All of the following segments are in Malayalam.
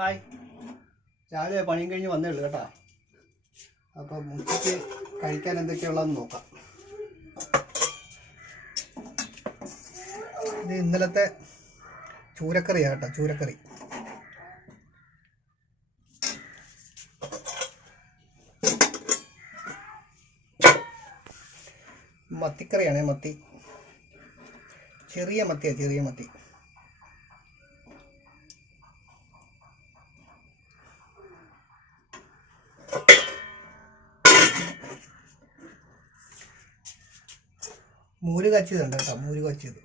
ഹായ്, രാവിലെ പണിയും കഴിഞ്ഞ് വന്നേ ഉള്ളൂ കേട്ടോ. അപ്പം ഉച്ചയ്ക്ക് കഴിക്കാൻ എന്തൊക്കെയുള്ളതെന്ന് നോക്കാം. ഇത് ഇന്നലത്തെ ചൂരക്കറിയാണ് കേട്ടോ, ചൂരക്കറി. മത്തിക്കറിയാണേ, മത്തി, ചെറിയ മത്തിയാണ്, ചെറിയ മത്തി. മൂര് കാച്ചിയതുണ്ട് കേട്ടോ, മൂര് കാച്ചിയത്.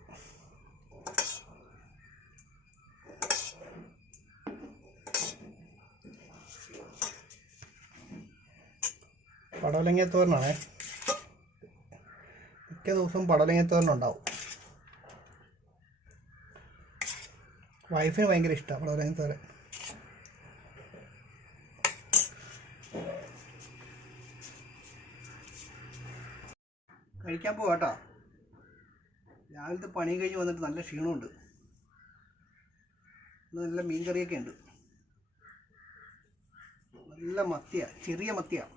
പടവലങ്ങത്തോരനാണേ, മിക്ക ദിവസവും പടവലങ്ങത്തോരനുണ്ടാവും. വൈഫിന് ഭയങ്കര ഇഷ്ടമാണ് പടവലങ്ങത്തോരൻ. കഴിക്കാൻ പോവാട്ടോ. രാവിലത്തെ പണി കഴിഞ്ഞ് വന്നിട്ട് നല്ല ക്ഷീണമുണ്ട്. നല്ല മീൻകറിയൊക്കെ ഉണ്ട്. നല്ല മത്തിയാണ്, ചെറിയ മത്തിയാണ്.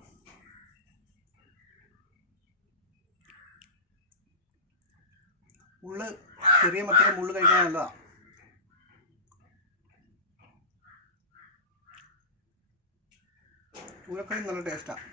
മുള്ള്, ചെറിയ മത്തിയുടെ മുള്ള് കഴിക്കാൻ നല്ലതാണ്. ചൂരക്കറി നല്ല ടേസ്റ്റാണ്.